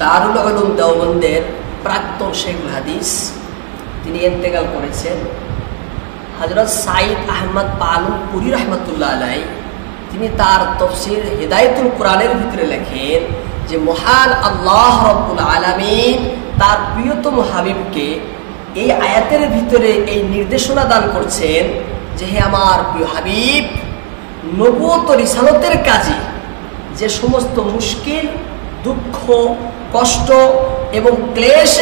দারুল উলুম দেওবন্দের প্রাক্তন শেখুল হাদিস, তিনি ইন্তেকাল করেছেন। হযরত সাইদ আহমদ পালনপুরি রহমতুল্লাহ আলাই তিনি তার তফসির হিদায়াতুল কোরআনের ভিতরে লেখেন যে মহান আল্লাহ রাব্বুল আলামিন তার প্রিয়তম হাবিবকে এই আয়াতের ভিতরে এই নির্দেশনা দান করছেন যে হে আমার প্রিয় হাবিব, নবুয়ত রিসালতের কাজে যে সমস্ত মুশকিল, দুঃখ, কষ্ট এবং ক্লেশ,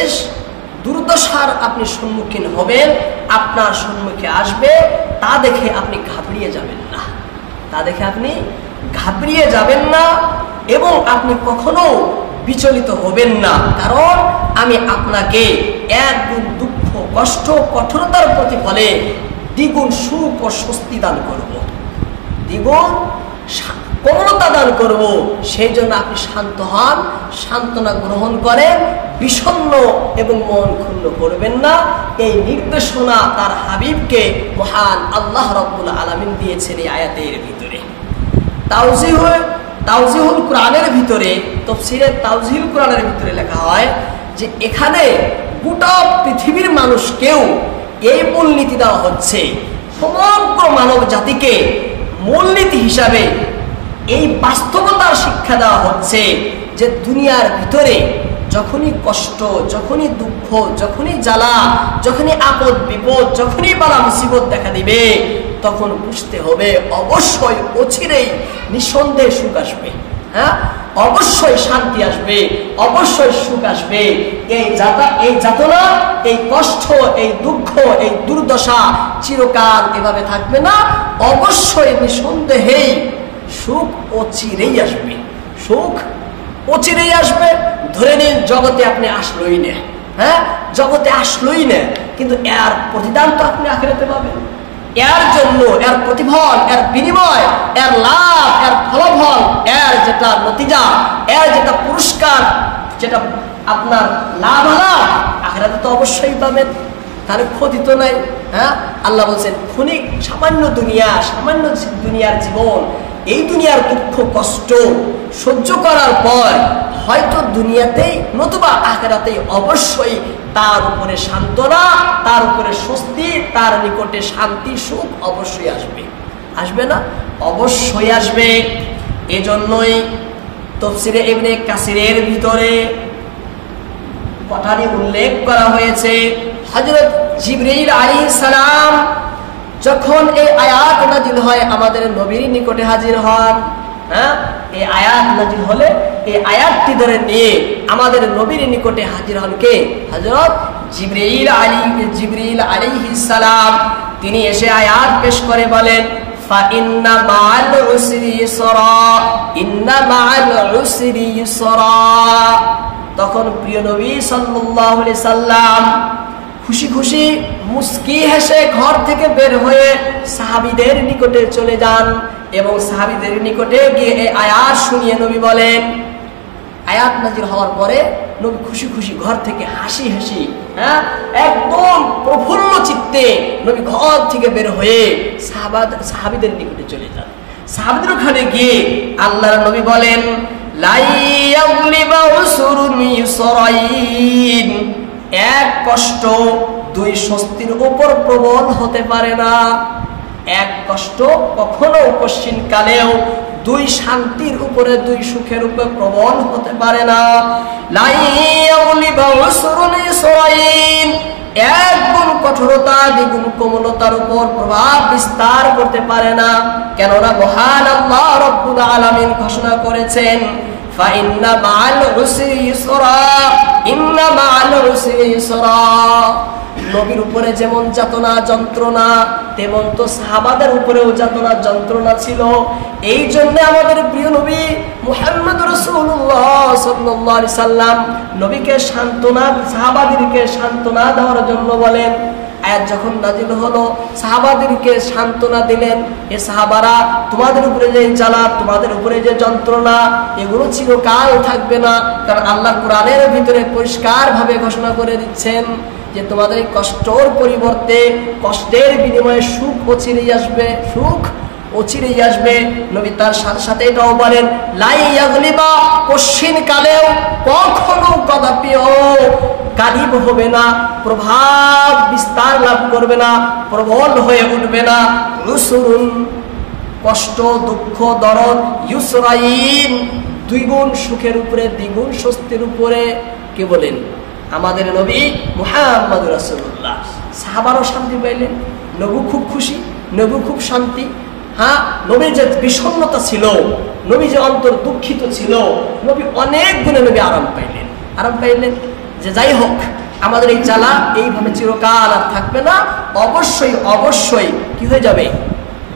দুর্দশার আপনি সম্মুখীন হবেন, আপনার সম্মুখে আসবে, তা দেখে আপনি ঘাবড়িয়ে যাবেন না, তা দেখে আপনি ঘাবড়িয়ে যাবেন না এবং আপনি কখনো বিচলিত হবেন না, কারণ আমি আপনাকে একগুণ দুঃখ, কষ্ট, কঠোরতার প্রতিফলে দ্বিগুণ সুখ ও স্বস্তি দান করব, দ্বিগুণ কোমলতা দান করব। সেই জন্য আপনি শান্ত হন, সান্ত্বনা গ্রহণ করেন, বিষণ্ণ এবং মন ক্ষুণ্ণ করবেন না। এই নির্দেশনা তার হাবিবকে মহান আল্লাহ রাব্বুল আলামিন দিয়েছেন এই আয়াতের ভিতরে। তাওজিহুল কোরআনের ভিতরে, তাফসীরে তাওজিহুল কোরআনের ভিতরে লেখা হয় যে এখানে গোটা পৃথিবীর মানুষকেও এই মূলনীতি দেওয়া হচ্ছে, সমগ্র মানব জাতিকে মূলনীতি হিসাবে এই বাস্তবতার শিক্ষা দেওয়া হচ্ছে যে দুনিয়ার ভিতরে যখনই কষ্ট, যখনই দুঃখ, যখনই জ্বালা, যখনই আপদ বিপদ, যখনই বালা মুসিবত দেখা দিবে, তখন বুঝতে হবে অবশ্যই অচিরেই নিঃসন্দেহে সুখ আসবে। হ্যাঁ, অবশ্যই শান্তি আসবে, অবশ্যই সুখ আসবে। এই যাতনা, এই কষ্ট, এই দুঃখ, এই দুর্দশা চিরকাল এভাবে থাকবে না, অবশ্যই নিঃসন্দেহেই সুখ অচিরেই আসবে, সুখ অচিরেই আসবে। ধরে নিন জগতে আপনি আসলোই না, হ্যাঁ, জগতে আসলোই না, কিন্তু এর প্রতিদান তো আপনি আখিরাতে পাবেন। এর জন্য, এর প্রতিফল, এর বিনিময়, এর লাভ, এর ফলাফল, এর যেটা নতিজা, এর যেটা পুরস্কার, যেটা আপনার লাভ আখিরাতে তো অবশ্যই পাবেন, তার ক্ষতি তো নাই। হ্যাঁ, আল্লাহ বলছেন ক্ষণিক সামান্য দুনিয়ার জীবন, এই দুনিয়ার দুঃখ কষ্ট সহ্য করার পর হয়তো দুনিয়াতেই নতুবা আখিরাতেই অবশ্যই তার উপরে সান্ত্বনা, তার উপরে স্বস্তি, তার নিকটে শান্তি, সুখ অবশ্যই আসবে। আসবে না? অবশ্যই আসবে। এজন্যই তাফসীরে ইবনে কাসিরের ভিতরে কথাটি উল্লেখ করা হয়েছে, হযরত জিবরাইল আলাইহিস সালাম যখন এই আয়াত নাজিল হয় আমাদের নবীর নিকটে হাজির হন। হ্যাঁ, এই আয়াত নাজিল হলে এই আয়াতটি ধরে নিয়ে আমাদের নবীর নিকটে হাজির হন কে? হযরত জিবরাইল আলাইহিস সালাম। তিনি এসে আয়াত পেশ করে বলেন ফাইন্না মাআল উসরি ইসরা, ইন্না মাআল উসরি ইসরা। তখন প্রিয় নবী সাল্লাল্লাহু আলাইহি সাল্লাম খুশি খুশি মুস্কি হেসে ঘর থেকে বের হয়ে সাহাবীদের নিকটে চলে যান এবং সাহাবীদের নিকটে গিয়ে এই আয়াত শুনিয়ে নবী বলেন, আয়াত নাজিল হওয়ার পরে নবী খুশি খুশি ঘর থেকে হাসি হাসি, হ্যাঁ, একদম প্রফুল্ল চিত্তে নবী ঘর থেকে বের হয়ে সাহাবীদের নিকটে চলে যান। সাহাবীদের ওখানে গিয়ে আল্লাহর নবী বলেন লা ইয়াগলিবা উসরুন ইসরাইন, এক কষ্ট দুই স্বস্তির উপর প্রবল হতে পারে না। এক কষ্ট কখনো পশ্চিম কালেও দুই শান্তির উপরে, দুই সুখের উপরে প্রবল হতে পারে না। লা ইয়াগলিবা উসরুন ইসরাইন, এক গুণ কঠোরতা দ্বিগুণ কোমলতার উপর প্রভাব বিস্তার করতে পারে না। কেননা মহান আল্লাহ রাব্বুল আলামিন ঘোষণা করেছেন ফাইন্না মাআল উসরি ইসরা, ইন্না মাআল উসরি ইসরা। নবীর উপরে যেমন যাতনা যন্ত্রণা, তেমন তো সাহাবাদের উপরেও যাতনা যন্ত্রণা ছিল। এই জন্য আমাদের প্রিয় নবী মুহাম্মদ রাসূলুল্লাহ সাল্লাল্লাহু আলাইহি সাল্লাম নবীকে সান্ত্বনা, সাহাবাদেরকে সান্ত্বনা দেওয়ার জন্য বলেন। আয়াত যখন নাজিল হলো সাহাবাদেরকে সান্ত্বনা দিলেন, এ সাহাবারা তোমাদের উপরে যে জ্বালা, তোমাদের উপরে যে যন্ত্রণা, এগুলো চিরকাল থাকবে না। কারণ আল্লাহ কোরআনের ভিতরে পরিষ্কার ভাবে ঘোষণা করে দিচ্ছেন যে তোমাদের এই কষ্টের পরিবর্তে, কষ্টের বিনিময়ে সুখ অচিরেই আসবে, সুখ অচিরেই আসবে। নবী তার সাথে সাথে এটাও বলেন লা ইয়াগলিবা, পশ্চিম কালেও কখনো কদাপিও গালিব হবে না, প্রভাব বিস্তার লাভ করবে না, প্রবল হয়ে উঠবে না। উসরুন কষ্ট, দুঃখ, দরদ, ইউসরাইন দ্বিগুণ সুখের উপরে দ্বিগুণ স্বস্তির উপরে। কে বলেন? আমাদের নবী মুহাম্মদুর রাসূলুল্লাহ। সাহাবারও শান্তি পাইলেন, নবী খুব খুশি, নবী খুব শান্তি। হ্যাঁ, নবীর যে বিষণ্ণতা ছিল, নবী যে অন্তর দুঃখিত ছিল, নবী অনেক গুণে নবী আরাম পাইলেন। যে যাই হোক, আমাদের এই জ্বালা এইভাবে চিরকাল আর থাকবে না, অবশ্যই অবশ্যই কি হয়ে যাবে?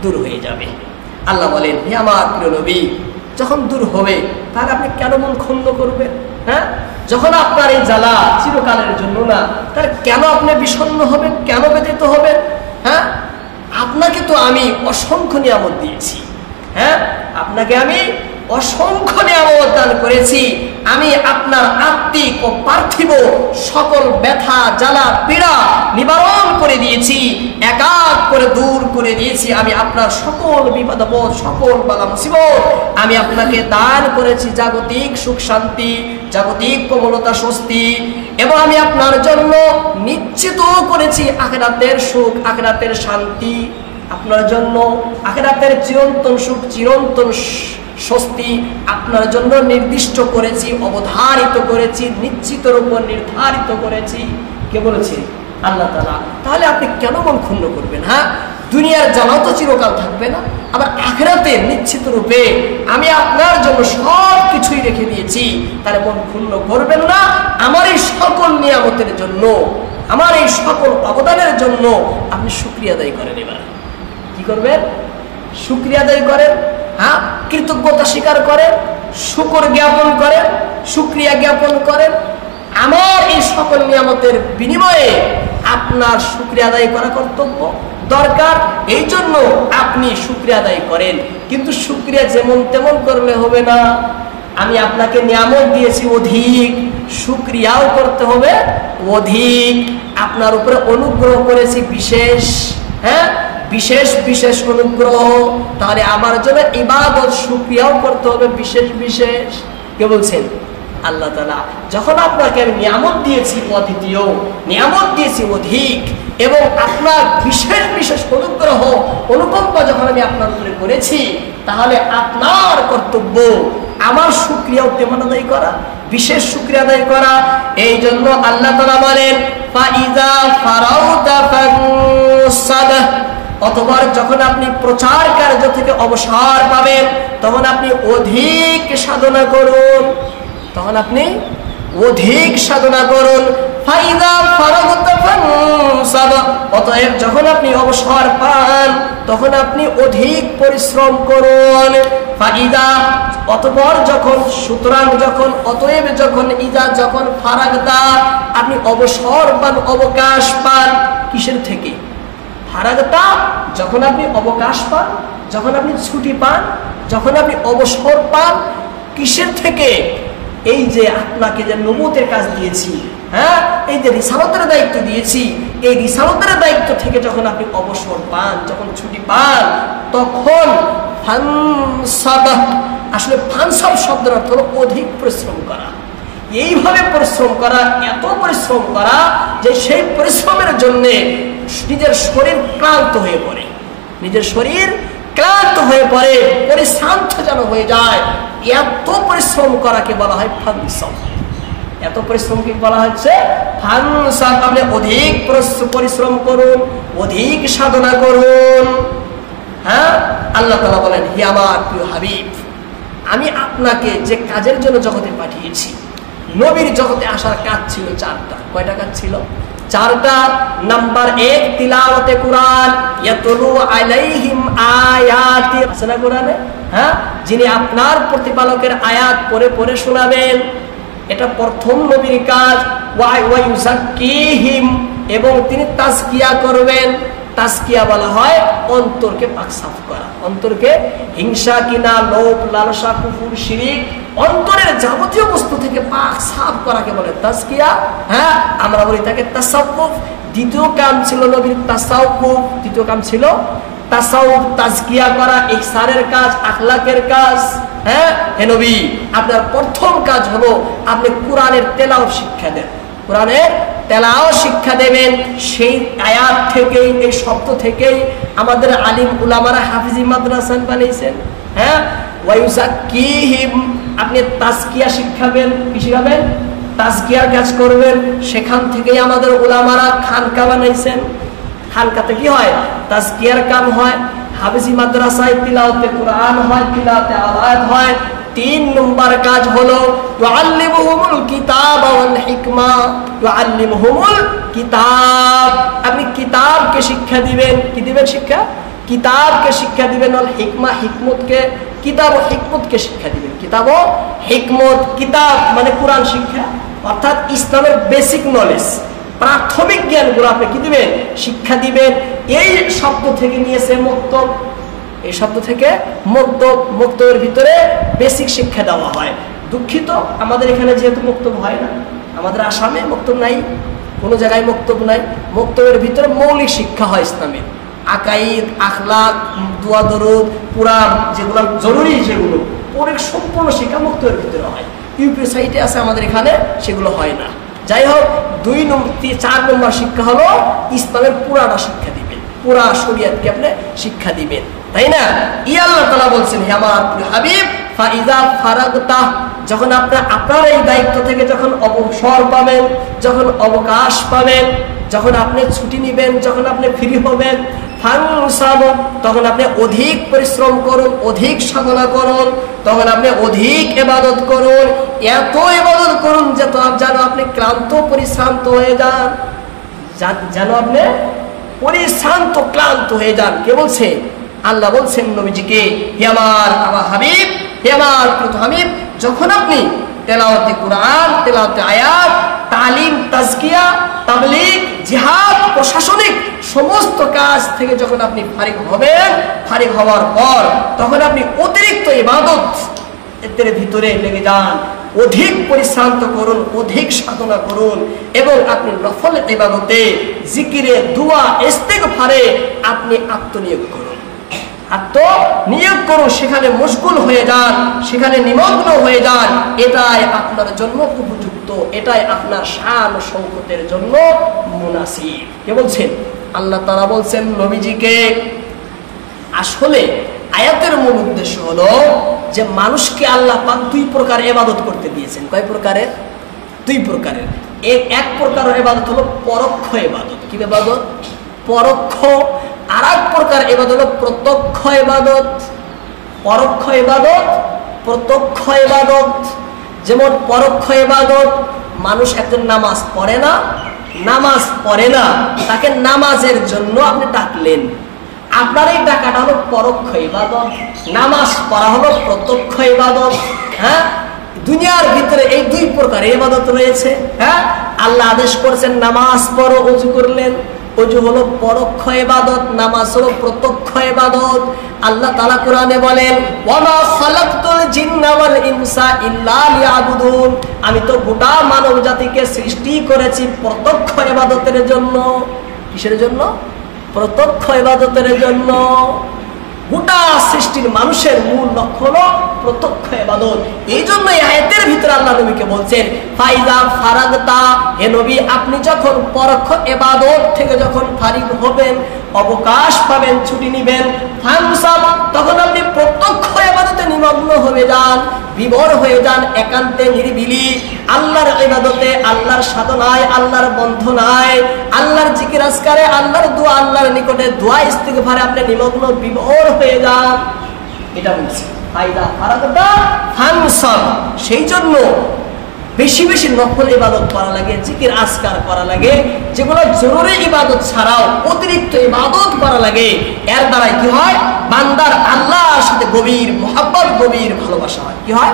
দূর হয়ে যাবে। আল্লাহ বলেন, হে আমার প্রিয় নবী, যখন দূর হবে তাহলে আপনি কেন মন ক্ষুণ্ণ করবেন? হ্যাঁ, যখন আপনার এই জ্বালা চিরকালের জন্য না, তাহলে কেন আপনি বিষণ্ণ হবেন, কেন ব্যথিত হবেন? হ্যাঁ, আপনাকে তো আমি অসংখ্য নিয়ামত দিয়েছি। হ্যাঁ, আপনাকে আমি অসংখ্য নিয়ামত দান করেছি। আমি আপনার আত্মিক ও পার্থিব সকল ব্যথা, জ্বালা, পীড়া নিবারণ করে দিয়েছি, এক এক করে দূর করে দিয়েছি। আমি আপনার সকল বিপদাপদ, সকল বালা মুসিবত আমি আপনাকে দান করেছি জাগতিক সুখ শান্তি, জাগতিক কোমলতা, স্বস্তি, এবং আমি আপনার জন্য নিশ্চিত করেছি আখিরাতের সুখ, আখিরাতের শান্তি। আপনার জন্য আখিরাতের চিরন্তন সুখ, চিরন্তন স্বস্তি আপনার জন্য নির্দিষ্ট করেছি, অবধারিত করেছি, নিশ্চিতের উপর নির্ধারিত করেছি। কে বলেছে? আল্লাহ তাআলা। তাহলে আপনি কেন মন ক্ষুণ্ণ করবেন? হ্যাঁ, দুনিয়ার জ্বালা তো চিরকাল থাকবে না, আবার আখিরাতে নিশ্চিত রূপে আমি আপনার জন্য সব কিছুই রেখে দিয়েছি। তাহলে মন ক্ষুণ্ণ করবেন না। আমার এই সকল নিয়ামতের জন্য, আমার এই সকল অবদানের জন্য আপনি শুকরিয়া আদায় করেন। এবার কি করবেন? শুকরিয়া আদায় করেন। হ্যাঁ, কৃতজ্ঞতা স্বীকার করেন, শুকর জ্ঞাপন করেন, শুকরিয়া জ্ঞাপন করেন। আমার এই সকল নিয়ামতের বিনিময়ে আপনার শুকরিয়া আদায় করা কর্তব্য, দরকার। এই জন্য আপনি শুকরিয়া আদায় করেন, কিন্তু শুকরিয়া যেমন তেমন করলে হবে না। আমি আপনাকে নিয়ামত দিয়েছি অধিক, শুকরিয়াও করতে হবে অধিক। আপনার উপরে অনুগ্রহ করেছি বিশেষ, হ্যাঁ, বিশেষ বিশেষ অনুগ্রহ, তাহলে আমার জন্য ইবাদত শুকরিয়াও করতে হবে বিশেষ বিশেষ। কে বলছেন? আল্লাহ তাআলা। যখন আপনাকে আমি নিয়ামত দিয়েছি অদ্বিতীয়, নিয়ামত দিয়েছি অধিক, এবং আপনার বিশেষ বিশেষ অনুগ্রহ, অনুকম্পা যখন আমি আপনার উপরে করেছি, তাহলে আপনার কর্তব্য আমার শুকরিয়াও তেমন আদায় করা, বিশেষ শুকরিয়া আদায় করা। এই জন্য আল্লাহ তাআলা বলেন, ফাইযা ফারাউতা ফানসাব, অথবা যখন আপনি প্রচার কার্য থেকে অবসর পাবেন, তখন আপনি অধিক সাধনা করুন, তখন আপনি অধিক সাধনা করুন। ফাইদা ফারাগতা ফানসাব, অতএব যখন আপনি অবসর পান তখন আপনি অধিক পরিশ্রম করুন। ফাইদা, অতঃপর যখন, সুতরাং যখন, অতএব যখন, ইদা যখন, ফারাগতা আপনি অবসর পান, অবকাশ পান। কিসের থেকে? ফারাগতা, যখন আপনি অবকাশ পান, যখন আপনি ছুটি পান, যখন আপনি অবসর পান। কিসের থেকে? এই যে আপনাকে যে নবুয়তের কাজ দিয়েছি, হ্যাঁ, এই যে রিসালাতের দায়িত্ব দিয়েছি, এই রিসালাতের দায়িত্ব থেকে যখন আপনি অবসর পান, যখন ছুটি পান, তখন ফানসাব, আসলে ফানসাব শব্দের অর্থ হলো অধিক পরিশ্রম করা। এইভাবে পরিশ্রম করা, এত পরিশ্রম করা যে সেই পরিশ্রমের জন্য নিজের শরীর ক্লান্ত হয়ে পড়ে, নিজের শরীর ক্লান্ত হয়ে পড়ে, পরিশ্রান্ত যেন হয়ে যায়। এত পরিশ্রম করাকে বলা হয় ফানসাব। এত পরিশ্রমকে বলা হচ্ছে ফানসাব। আপনি অধিক পরিশ্রম করুন, অধিক সাধনা করুন। হ্যাঁ, আল্লাহ তাআলা বলেন, হে আমার প্রিয় হাবিব, আমি আপনাকে যে কাজের জন্য জগতে পাঠিয়েছি, নবীর জগতে আসার কাজ ছিল চারটা। কয়টা কাজ ছিল? চারটা। নাম্বার 1, তিলাওয়াতে কুরআন, ইয়াতলু আলাইহিম আয়াতি, আছে না কুরআনে? হ্যাঁ, যিনি আপনার প্রতিপালকের আয়াত পড়ে পড়ে শোনাবেন, এটা প্রথম নবীর কাজ। ওয়া ইউযাক্কিহিম, এবং তিনি তাজকিয়া করবেন। তাজকিয়া বলা হয় অন্তরকে পাক সাফ করা, অন্তরকে হিংসা, কিনা, লোভ, লালসা, কুফর, শিরিক, অন্তরের যাবতীয় বস্তু থেকে পাক সাফ করাকে বলে তাজকিয়া। হ্যাঁ, আমরা বলি তাকে তাসাউফ। দ্বিতীয় কাম ছিল নবীর তাসাউফ, দ্বিতীয় কাম ছিল তাসাউফ, তাজকিয়া করা, ইহসানের কাজ, আখলাকের কাজ। হ্যাঁ হে নবী, আপনার প্রথম কাজ হলো আপনি কোরআনের তেলাওয়াত শিক্ষা দেন, কোরআনের তেলাওয়াত শিক্ষা দেবেন। সেই আয়াত থেকেই, এই শব্দ থেকেই আমাদের আলিম উলামারা হাফিজি মাদ্রাসা বানিয়েছেন। হ্যাঁ, ওয়ায়ুযাক্কিহিম, আপনি তাজকিয়া শিখাবেন, কি শিখাবেন? তাজকিয়ার কাজ করবেন। সেখান থেকেই আমাদের উলামারা খানকা বানাইছেন। খানকাতে কি হয়? তাজকিয়ার কাম হয়। হাফিজি মাদ্রাসায় তিলাওয়াতে কোরআন হয়, তিলাওয়াতে আয়াত হয়। 3 নম্বর কাজ হলো তুআল্লিমুহুমুল কিতাব ওয়াল হিকমা, তুআল্লিমুহুমুল কিতাব, আপনি কিতাবকে শিক্ষা দিবেন। কি দিবেন শিক্ষা? কিতাবকে শিক্ষা দিবেন। ওয়াল হিকমা, হিকমতকে, কিতাব ও হিকমতকে শিক্ষা দিবেন। কিতাব ও হিকমত, কিতাব মানে কোরআন শিক্ষা, অর্থাৎ ইসলামের বেসিক নলেজ, প্রাথমিক জ্ঞানগুলো আপনি কি দিবেন? শিক্ষা দিবেন। এই শব্দ থেকে নিয়েছে মক্তব, এই শব্দ থেকে মক্তব, মক্তবের ভিতরে বেসিক শিক্ষা দেওয়া হয়। দুঃখিত, আমাদের এখানে যেহেতু মক্তব হয় না, আমাদের আসামে মক্তব নাই, কোনো জায়গায় মক্তব নাই। মক্তবের ভিতরে মৌলিক শিক্ষা হয় ইসলামের, আকাইদ, আখলাক, দোয়া দরুদ, পুরা যেগুলো জরুরি, যেগুলো পরে সম্পূর্ণ শিক্ষা মক্তবের ভিতরে হয়। ইউপি সাইটে আছে, আমাদের এখানে সেগুলো হয় না। যাই হোক, 4 নম্বর শিক্ষা হলো ইসলামের পুরাটা শিক্ষা দিবেন, পুরা শরীয়তকে আপনি শিক্ষা দিবেন, তাই না? আল্লাহ তাআলা বলছেন, হে আমার হাবিব, ফাইজা ফারাগতা, যখন আপনার এই দায়িত্ব থেকে যখন অবসর পাবেন, যখন অবকাশ পাবেন, যখন আপনি ছুটি নেবেন, যখন আপনি ফ্রি হবেন, ফানসাব, তখন আপনি অধিক পরিশ্রম করুন, অধিক সাধনা করুন, তখন আপনি অধিক ইবাদত করুন, এত ইবাদত করুন যেন আপনি ক্লান্ত পরিশ্রান্ত হয়ে যান, যেন আপনি পরিশ্রান্ত ক্লান্ত হয়ে যান। কে বলছে? আল্লাহ বলছেন নবীজিকে, হে আমার হাবিব, হে আমার হাবিব, যখন আপনি তেলাওয়াতে কোরআন, তেলাওয়াতে আয়াত, তালিম, তাজকিয়া, তাবলীগ, জিহাদ, প্রশাসনিক সমস্ত কাজ থেকে যখন আপনি ফারিগ হবেন, ফারিগ হওয়ার পর তখন আপনি অতিরিক্ত ইবাদত এর ভিতরে লেগে যান, অধিক পরিশ্রান্ত করুন, অধিক সাধনা করুন, এবং আপনি নফল ইবাদতে, জিকিরে, দুয়া, ইস্তিগফারে আপনি আত্মনিয়োগ করুন, আত্মনিয়োগ করুন, সেখানে মশগুল হয়ে যান, সেখানে নিমগ্ন হয়ে যান। এটাই আপনার জন্য উপযুক্ত, এটাই আপনার শান ও শৌকতের জন্য মুনাসিব। কে বলছেন? আল্লাহ তাআলা বলছেন নবীজিকে। আসলে আয়াতের মূল উদ্দেশ্য হলো যে মানুষকে আল্লাহ পাক 2 প্রকার ইবাদত করতে দিয়েছেন। কয় প্রকারের? 2 প্রকারের। এক প্রকার ইবাদত হলো পরোক্ষ ইবাদত। কি ইবাদত? পরোক্ষ। আর এক প্রকার ইবাদত হলো প্রত্যক্ষ ইবাদত। পরোক্ষ ইবাদত, প্রত্যক্ষ ইবাদত। যেমন পরোক্ষ ইবাদত, মানুষ একজন নামাজ পড়ে না, তাকে নামাজের জন্য আপনি ডাকলেন, আপনার এই ডাকাটা হলো পরোক্ষ ইবাদত। নামাজ পড়া হলো প্রত্যক্ষ ইবাদত। হ্যাঁ, দুনিয়ার ভিতরে এই 2 প্রকার ইবাদত রয়েছে। হ্যাঁ, আল্লাহ আদেশ করেছেন নামাজ পড়ো, ওযু করলেন, ওযু হলো পরোক্ষ ইবাদত, নামাজ হলো প্রত্যক্ষ ইবাদত। আল্লাহ তাআলা কোরআনে বলেন, ওয়ামা খালাকতুল জিন্না ওয়াল ইনসা ইল্লা লিয়াবুদুন, আমি তো গোটা মানব জাতিকে সৃষ্টি করেছি প্রত্যক্ষ ইবাদতের জন্য। কিসের জন্য? প্রত্যক্ষ ইবাদতের জন্য। গোটা সৃষ্টির মানুষের মূল লক্ষ্য হলো প্রত্যক্ষ ইবাদত। এই জন্য এই আয়াতের ভিতরে আল্লাহ নবীকে বলছেন, ফাইজা ফারাগতা, হে নবী, আপনি যখন পরোক্ষ ইবাদত থেকে যখন ফারিগ হবেন, অবকাশ পাবেন, ছুটি নেবেন, ফানসাব, তখন আপনি প্রত্যক্ষ ইবাদতে নিমগ্ন হয়ে যান, বিভোর হয়ে যান, একান্তে নিরিবিলি আল্লাহর ইবাদতে, আল্লাহর সাধনায়, আল্লাহর বন্ধনায়, আল্লাহর জিকির আজকারে, আল্লাহর দোয়া, আল্লাহর নিকটে দোয়া ইস্তিগফারে আপনি নিমগ্ন, বিভোর হয়ে যান। এটা বলছি ফায়দা ফারাগতা ফানসাব। সেই জন্য বেশি বেশি নফল ইবাদত করা লাগে, জিকির আজকার করা লাগে, যেগুলো জরুরি ইবাদত ছাড়াও অতিরিক্ত ইবাদত করা লাগে। এর দ্বারা কি হয়? বান্দার আল্লাহর সাথে গভীর মুহাব্বত, গভীর ভালোবাসা হয়। কি হয়?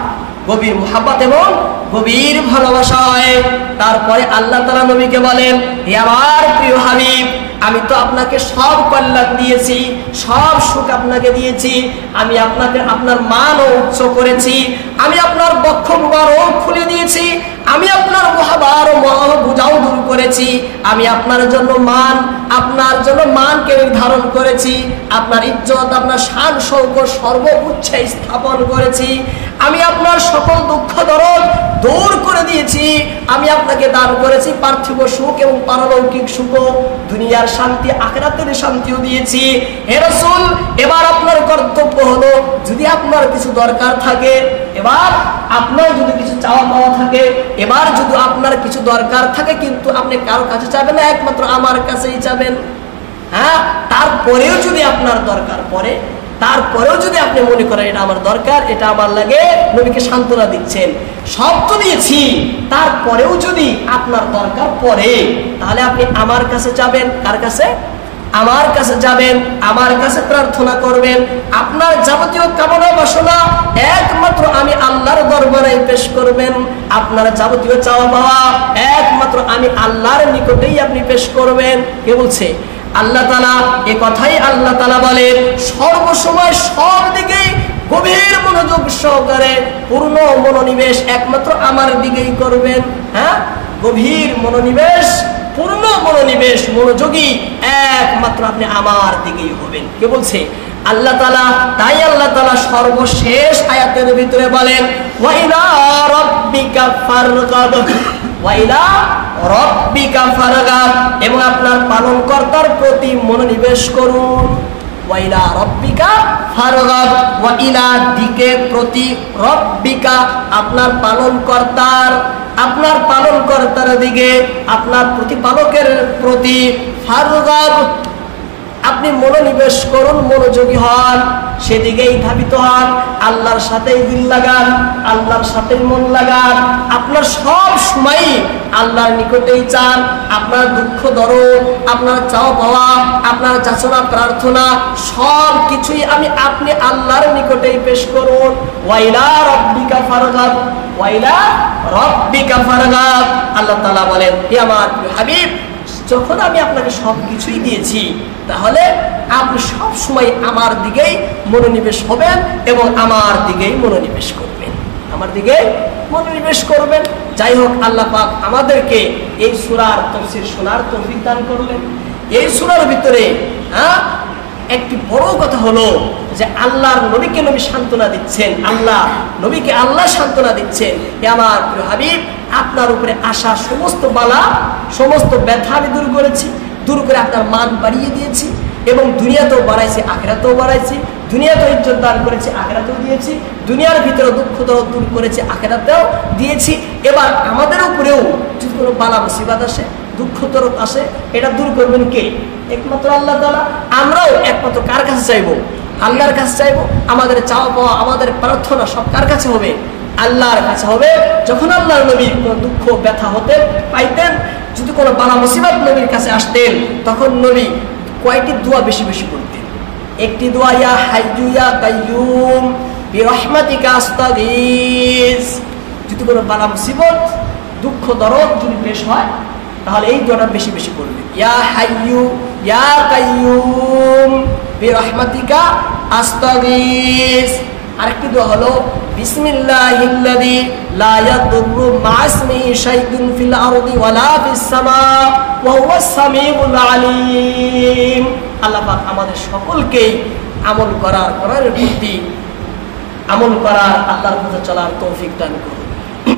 গভীর মুহাব্বত এবং গভীর ভালোবাসা হয়। তারপরে আল্লাহ তাআলা নবীকে বলেন, হে আমার প্রিয় হাবিব, আমি তো আপনাকে সব কল্যাণ দিয়েছি, সব সুখ আপনাকে দিয়েছি, আমি আপনাকে আপনার মানও উচ্চ করেছি, আমি আপনার বক্ষ মুবারক খুলে দিয়েছি, আমি আপনার মহাব্বত আপনার বোঝাও দূর করেছি, আমি আপনার জন্য মানকে নির্ধারণ করেছি, আপনার ইজ্জত, আপনার শান শৌকত সর্বোচ্চে স্থাপন করেছি, আমি আপনার সকল দুঃখ দরদ দূর করে দিয়েছি, আমি আপনাকে দান করেছি পার্থিব সুখ এবং পারলৌকিক সুখ, দুনিয়ার শান্তি আখিরাতের শান্তিও দিয়েছি। হে রাসূল, এবার আপনার কর্তব্য হলো, যদি আপনার কিছু দরকার থাকে, এবার আপনার যদি কিছু চাওয়া পাওয়া থাকে, এবার যদি আপনার কিছু দরকার থাকে কিন্তু আপনি কারো কাছে চাবেন না, একমাত্র আমার কাছেই চাবেন। হ্যাঁ, তারপরেও যদি আপনার দরকার পড়ে, তারপরেও যদি আপনি মনে করেন এটা আমার দরকার, এটা আমার লাগে, নবীকে সান্ত্বনা দিচ্ছেন, সব তো দিয়েছি, তারপরেও যদি আপনার দরকার পড়ে তাহলে আপনি আমার কাছে যাবেন। কার কাছে? আমার কাছে যাবেন, আমার কাছে প্রার্থনা করবেন। আপনার যাবতীয় কামনা বাসনা একমাত্র আমি আল্লাহর দরবারে পেশ করবেন। আপনার যাবতীয় চাওয়া পাওয়া একমাত্র আমি আল্লাহর নিকটেই আপনি পেশ করবেন। কে বলছে? আল্লাহ তাআলা। এ কথাই আল্লাহ তাআলা বলেন, সর্বসময় সব দিকে গভীর মনোযোগ সহকারে পূর্ণ মনোনিবেশ একমাত্র আমার দিকেই করবেন। হ্যাঁ, গভীর মনোনিবেশ, পূর্ণ মনোনিবেশ, মনোযোগী একমাত্র আপনি আমার দিকেই হবেন। কে বলছে? আল্লাহ তাআলা। তাই আল্লাহ তাআলা সর্বশেষ আয়াতের ভিতরে বলেন, ওয়া ইলা রাব্বিকা ফারগাব, ওয়া ইলা রাব্বিকা ফারগাব, এবং আপনার পালনকর্তার প্রতি মনোনিবেশ করুন। ওয়া ইলা রাব্বিকা ফারগাব, ওয়া ইলা দিকে প্রতি, রাব্বিকা আপনার পালনকর্তার দিকে, আপনার প্রতিপালকের প্রতি, ফারগাব আপনি মনোনিবেশ করুন, মনোযোগী হন, সেদিকেই ধাবিত হন, আল্লাহর সাথেই দিল লাগান, আল্লাহর সাথেই মন লাগান, আপনার সব সময় আল্লাহর নিকটেই চান, আপনার দুঃখ দরদ, আপনার চাওয়া পাওয়া, আপনার যাচনা প্রার্থনা সব কিছুই আপনি আল্লাহর নিকটেই পেশ করুন। ওয়াইলা রাব্বিকা ফারগাব, ওয়াইলা রাব্বিকা ফারগাব। আল্লাহ তাআলা বলেন, হে আমার হাবিব, যখন আমি আপনাকে সব কিছুই দিয়েছি, তাহলে আপনি সব সময় আমার দিকেই মনোনিবেশ হবেন এবং আমার দিকেই মনোনিবেশ করবেন, আমার দিকে মনোনিবেশ করবেন। যাই হোক, আল্লাহ পাক আমাদেরকে এই সূরার তাফসীর শোনার তৌফিক দান করলেন। এই সূরার ভিতরে একটি বড় কথা হলো যে আল্লাহর নবীকে নবী সান্ত্বনা দিচ্ছেন, আল্লাহ নবীকে আল্লাহ সান্ত্বনা দিচ্ছেন, হে আমার প্রিয় হাবিব, আপনার উপরে আসা সমস্ত বালা, সমস্ত ব্যথা আমি দূর করেছি, দূর করে আপনার মান বাড়িয়ে দিয়েছি, এবং দুনিয়াতেও বাড়াইছি, আখিরাতেও বাড়াইছি, দুনিয়াতেও ইজ্জত দান করেছি, আখিরাতেও দিয়েছি, দুনিয়ার ভিতরে দুঃখ দরদ দূর করেছি, আখিরাতেও দিয়েছি। এবার আমাদের উপরেও যদি কোনো বালা মুসিবত আসে, দুঃখ দরদ আসে, এটা দূর করবেন কে? একমাত্র আল্লাহ তাআলা। আমরাও একমাত্র কার কাছে চাইবো? আল্লাহর কাছে চাইবো। আমাদের চাওয়া পাওয়া, আমাদের প্রার্থনা সব কার কাছে হবে? আল্লাহর কাছে হবে। যখন আল্লাহর নবী কোনো দুঃখ ব্যথা হতেন, পাইতেন, যদি কোনো বালা মুসিবত নবীর কাছে আসতেন, তখন নবী কয়টি দোয়া বেশি বেশি করতেন? একটি দোয়া, ইয়া হাইয়্যু ইয়া কাইয়্যুম বিরহমাতিকা আস্তাগীস। যদি কোনো বালা মুসিবত, দুঃখ দরদ যদি পেশ হয়, তাহলে এই দোয়াটা বেশি বেশি করবে, ইয়া হাইয়্যু ইয়া কাইয়্যুম বিরহমাতিকা আস্তাগীস। আরেকটি দোয়া হলো, বিসমিল্লাহিল্লাযী লা ইয়াদুররু মা ইসমিহি শাইউন ফিল আরদি ওয়ালা ফিস সামা ওয়া হুয়াস সামিউল আলীম। আল্লাহ পাক আমাদের সকলকেই আমল করার, কোরআনের প্রতি আমল করার, আল্লাহর পথে চলার তৌফিক দান করুন।